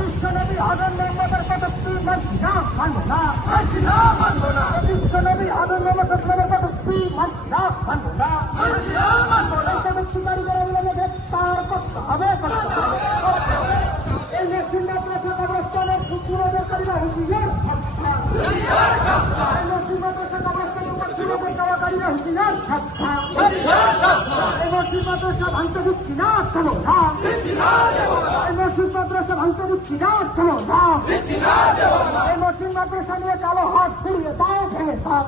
বিশ্বনবী আদম মোহাম্মদের কটূক্তি মানছি না, মানবো না, বিশ্বনবী আদম মোহাম্মদের কটূক্তি মানছি না, মানবো না, শিকারীদের অবিলম্বে গ্রেপ্তার করতে হবে, এই মুসলিম মাদ্রাসা কবরস্থানের সুদূরদর্শীরা হুঁশিয়ার, এই মুসলিম মাদ্রাসা কবরস্থানের সুদূরদর্শীরা হুঁশিয়ার, এই মসজিদ মাদ্রাসা ভাঙতে দিচ্ছি না, চলো না, এই মসজিদ মাদ্রাসা ভাঙতে দিচ্ছি না, চলো না, এই মসজিদ মাদ্রাসা নিয়ে কালো হাত ফিরিয়ে দাও, ভেঙে দাও,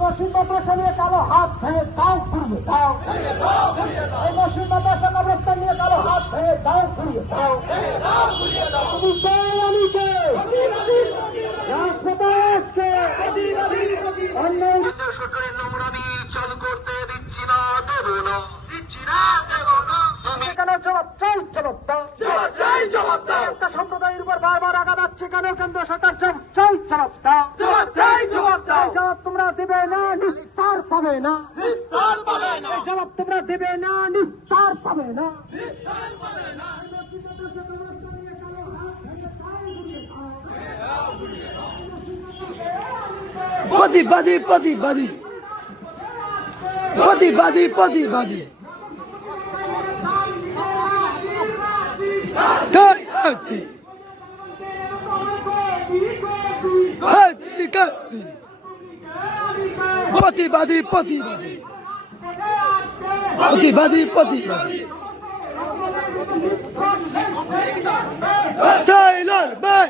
মসজিদ মাদ্রাসা নিয়ে কালো হাত ভেঙে দাও, ফিরিয়ে দাও, এই মসজিদ মাদ্রাসা কবরস্থান নিয়ে কালো হাত ভেঙে দাও, ফিরিয়ে দাও, তুমি কে, আমি কে, রাজপথে অন্য সরকারের নোংরামি চালু করতে দিচ্ছি না, দেবো না, দিচ্ছি না, দেবো না। তুমি কেন জবাব চাই, জবাব দাও, জবাব দাও, একটা সম্প্রদায়ের উপর বারবার আঘাত আসছে কেন? কেন্দ্র সরকার জবাব চাই, জবাব দাও, জবাব দাও, জবাব তোমরা দেবে না, নিস্তার পাবে না, নিস্তার পাবে না, জবাব তোমরা দেবে না, নিস্তার পাবে না। নিস্তার পাবে না। প্রতিবাদী প্রতিবাদী প্রতিবাদী প্রতিবাদী প্রতিবাদী প্রতিবাদী প্রতিবাদী প্রতিবাদী চাইলার ভাই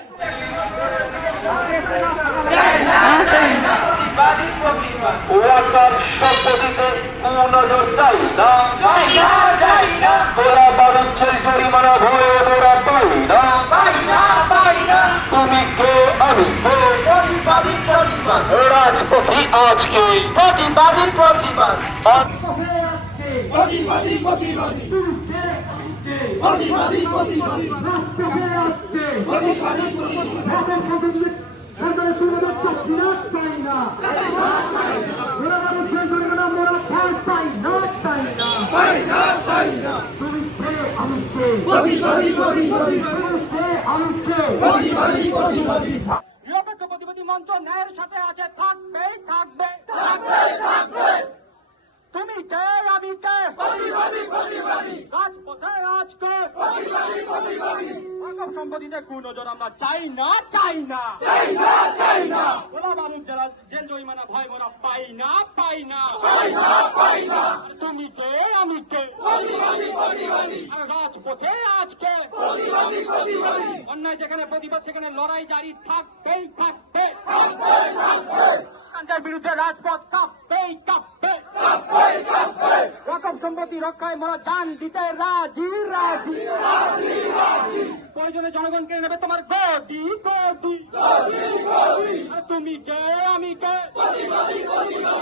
ওয়াকার সম্পত্তিতে নজর চাই না, তোরা বারুচ্ছের জরিমানা ভয়ে মোরা পাই না, তুমি কে, আমি কে, রাজপথে আজকে প্রতিবাদী প্রতিবাদ, প্রতিবাদী প্রতিবাদী প্রতিবাদী প্রতিবাদী প্রতিবাদী প্রতিবাদী নিরপেক্ষ প্রতিবাদী মঞ্চ ন্যায়ের সাথে আছে, থাকবেই থাকবে, তুমি কে, আমি কে, রাজপথে আজকে সম্পত্তিতে কুনজর আমরা চাই না, ওরা মানুষ যারা জেল জরিমানা ভয় মোরা পাই না, তুমি কে, আমি কে, রাজপথে আজকে অন্যায় যেখানে প্রতিবাদ সেখানে লড়াই জারি থাকবেই থাকবে, বিরুদ্ধে রাজপথ কাঁপবেই কাঁপবে, রকম সম্পত্তি রক্ষায় মোরা জান দিতে রাজি, প্রয়োজনে জনগণ কেড়ে নেবে তোমার গদি, তুমি কে, আমি কে।